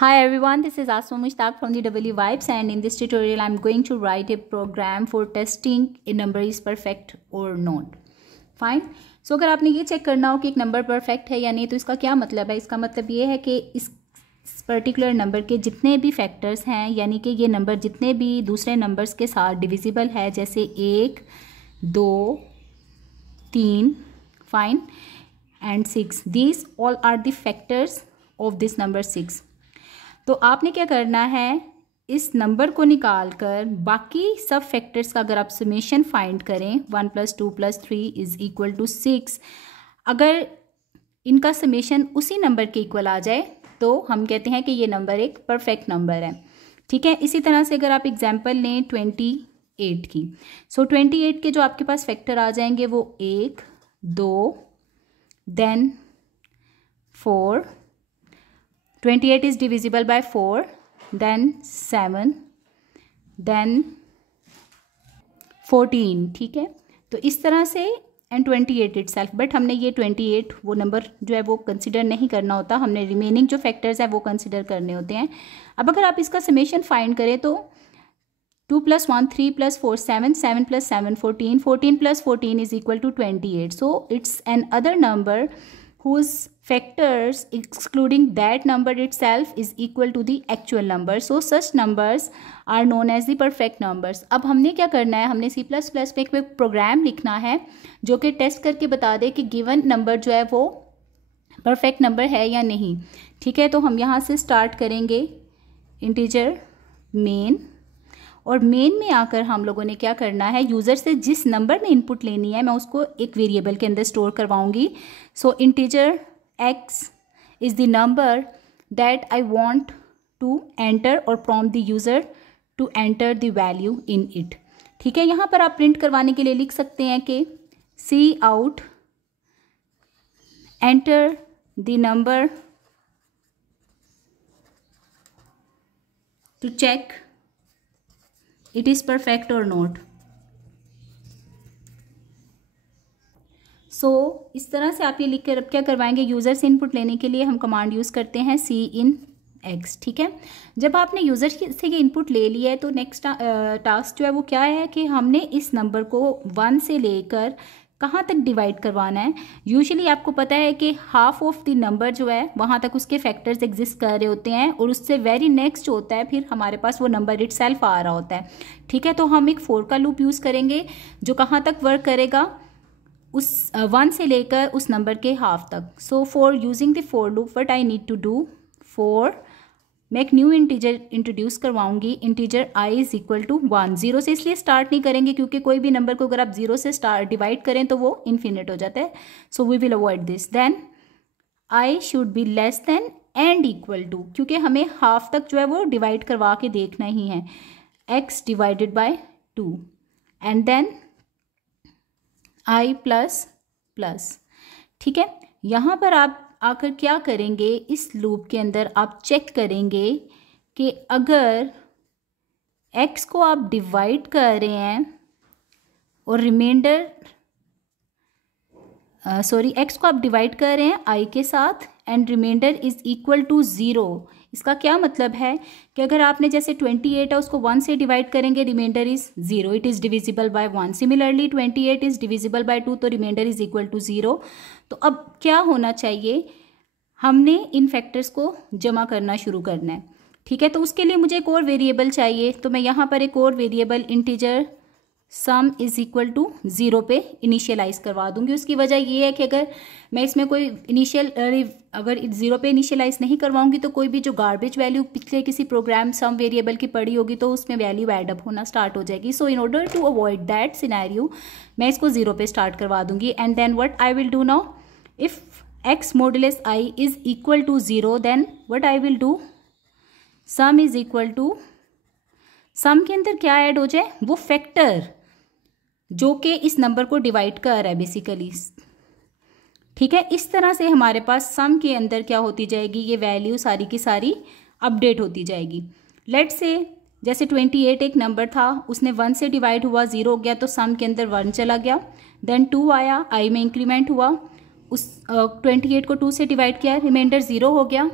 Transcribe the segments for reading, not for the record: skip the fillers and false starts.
Hi everyone, this is Asma Mushtaq from the W Vibes, and in this tutorial I'm going to write a program for testing a number is perfect or not. Fine. So अगर आपने ये check करना हो कि एक number perfect है या नहीं तो इसका क्या मतलब है? इसका मतलब ये है कि इस पर्टिकुलर नंबर के जितने भी फैक्टर्स हैं, यानी कि ये नंबर जितने भी दूसरे नंबर्स के साथ डिविजिबल है, जैसे 1, 2, 3, fine, and 6, these all are the factors of this number 6. तो आपने क्या करना है, इस नंबर को निकाल कर बाकी सब फैक्टर्स का अगर आप समेशन फाइंड करें 1 + 2 + 3 = 6, अगर इनका समेशन उसी नंबर के इक्वल आ जाए तो हम कहते हैं कि ये नंबर एक परफेक्ट नंबर है. ठीक है. इसी तरह से अगर आप एग्जांपल लें 28 की, सो 28 के जो आपके पास फैक्टर आ जाएंगे वो 1, 2, then 4. 28 is divisible by 4, then 7, then 14. ठीक है. तो इस तरह से एंड 28 itself, बट हमने ये 28 वो नंबर जो है वो कंसिडर नहीं करना होता, हमने रिमेनिंग जो फैक्टर्स है वो कंसिडर करने होते हैं. अब अगर आप इसका समेशन फाइंड करें तो 2 + 1 3 + 4 7 7 + 7 14 14 + 14 = 28. So it's an other number whose factors excluding that number itself is equal to the actual number. So such numbers are known as the perfect numbers. अब हमने क्या करना है, हमने C++ पे एक प्रोग्राम लिखना है जो कि टेस्ट करके बता दे कि गिवन नंबर जो है वो परफेक्ट नंबर है या नहीं. ठीक है. तो हम यहाँ से स्टार्ट करेंगे इंटीजर मेन, और मेन में आकर हम लोगों ने क्या करना है, यूज़र से जिस नंबर में इनपुट लेनी है मैं उसको एक वेरिएबल के अंदर स्टोर करवाऊंगी. So integer x is the number that I want to enter और prompt the user to enter the value in it. ठीक है. यहाँ पर आप प्रिंट करवाने के लिए लिख सकते हैं कि C out enter the number to check it is perfect or not. So इस तरह से आप ये लिख कर अब क्या करवाएंगे, यूज़र से इनपुट लेने के लिए हम कमांड यूज़ करते हैं cin_x. ठीक है. जब आपने यूज़र से ये इनपुट ले लिया है तो नेक्स्ट टास्क जो है वो क्या है कि हमने इस नंबर को 1 से लेकर कहाँ तक डिवाइड करवाना है. यूजुअली आपको पता है कि हाफ ऑफ द नंबर जो है वहाँ तक उसके फैक्टर्स एग्जिस्ट कर रहे होते हैं, और उससे वेरी नेक्स्ट होता है फिर हमारे पास वो नंबर इटसेल्फ आ रहा होता है. ठीक है. तो हम एक 4 का लूप यूज़ करेंगे जो कहाँ तक वर्क करेगा, उस 1 से लेकर उस नंबर के हाफ तक. So for using the for loop what I need to do, 4 मैं एक न्यू इंटीजर इंट्रोड्यूस करवाऊंगी, इंटीजर i = 1. 0 से इसलिए स्टार्ट नहीं करेंगे क्योंकि कोई भी नंबर को अगर आप 0 से डिवाइड करें तो वो इन्फिनिट हो जाता है. So we will avoid this. Then i should be less than and equal to, क्योंकि हमें हाफ तक जो है वो डिवाइड करवा के देखना ही है, x / 2, एंड देन i ++. ठीक है. यहाँ पर आप आकर क्या करेंगे, इस लूप के अंदर आप चेक करेंगे कि अगर x को आप डिवाइड कर रहे हैं और रिमाइंडर x को आप डिवाइड कर रहे हैं i के साथ and remainder is equal to 0. इसका क्या मतलब है कि अगर आपने जैसे 28 है उसको 1 से डिवाइड करेंगे, remainder is 0, it is divisible by 1. Similarly 28 is divisible by 2, तो रिमाइंडर इज इक्वल टू 0. तो अब क्या होना चाहिए, हमने इन फैक्टर्स को जमा करना शुरू करना है. ठीक है. तो उसके लिए मुझे एक और वेरिएबल चाहिए, तो मैं यहाँ पर एक और वेरिएबल इंटीजर सम = 0 पे इनिशियलाइज करवा दूंगी. उसकी वजह ये है कि अगर मैं इसमें कोई अगर 0 पे इनिशियलाइज नहीं करवाऊंगी तो कोई भी जो गार्बेज वैल्यू पिछले किसी प्रोग्राम सम वेरिएबल की पड़ी होगी तो उसमें वैल्यू एड अप होना स्टार्ट हो जाएगी. So in order to avoid that scenario मैं इसको 0 पे स्टार्ट करवा दूंगी. And then what I will do now, if x modulus i is equal to 0, then what I will do, sum is equal to, सम के अंदर क्या add हो जाए, वो फैक्टर जो कि इस नंबर को डिवाइड कर रहा है बेसिकली. ठीक है. इस तरह से हमारे पास सम के अंदर क्या होती जाएगी, ये वैल्यू सारी की सारी अपडेट होती जाएगी. लेट्स से जैसे 28 एक नंबर था, उसने 1 से डिवाइड हुआ, 0 हो गया तो सम के अंदर 1 चला गया, देन 2 आया, i में इंक्रीमेंट हुआ, उस 28 को 2 से डिवाइड किया, रिमाइंडर 0 हो गया,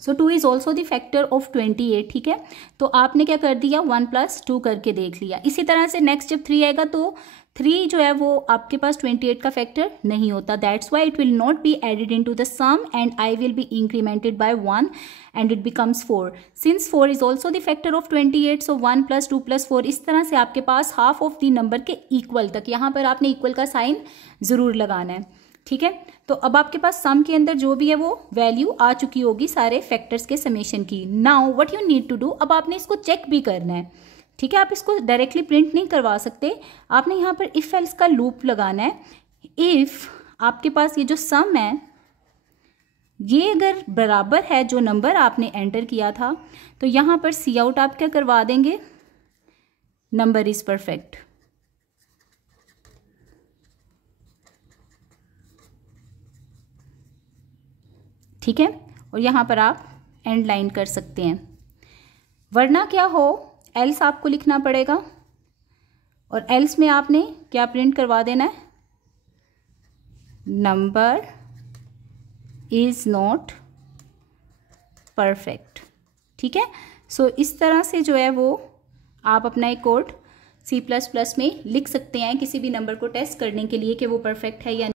सो 2 is also the factor of 28, ठीक है। तो आपने क्या कर दिया, 1 + 2 करके देख लिया। इसी तरह से नेक्स्ट जब 3 आएगा तो 3 जो है वो आपके पास 28 का फैक्टर नहीं होता, that's why it will not be added into the sum and I will be incremented by 1 and it becomes 4। Since 4 is also the factor of 28, so 1 + 2 + 4, इस तरह से आपके पास हाफ ऑफ द नंबर के equal तक, यहाँ पर आपने इक्वल का साइन ज़रूर लगाना है, ठीक है। तो अब आपके पास सम के अंदर जो भी है वो वैल्यू आ चुकी होगी सारे फैक्टर्स के समेशन की। Now what you need to do, अब आपने इसको चेक भी करना है, ठीक है। आप इसको डायरेक्टली प्रिंट नहीं करवा सकते, आपने यहाँ पर इफ एल्स का लूप लगाना है। इफ आपके पास ये जो सम है ये अगर बराबर है जो नंबर आपने एंटर किया था, तो यहाँ पर सी आउट आप क्या करवा देंगे, नंबर इज परफेक्ट, ठीक है। और यहाँ पर आप एंड लाइन कर सकते हैं, वरना क्या हो, एल्स आपको लिखना पड़ेगा और एल्स में आपने क्या प्रिंट करवा देना है, नंबर इज नॉट परफेक्ट, ठीक है। सो इस तरह से जो है वो आप अपना एक कोड C++ में लिख सकते हैं किसी भी नंबर को टेस्ट करने के लिए कि वो परफेक्ट है या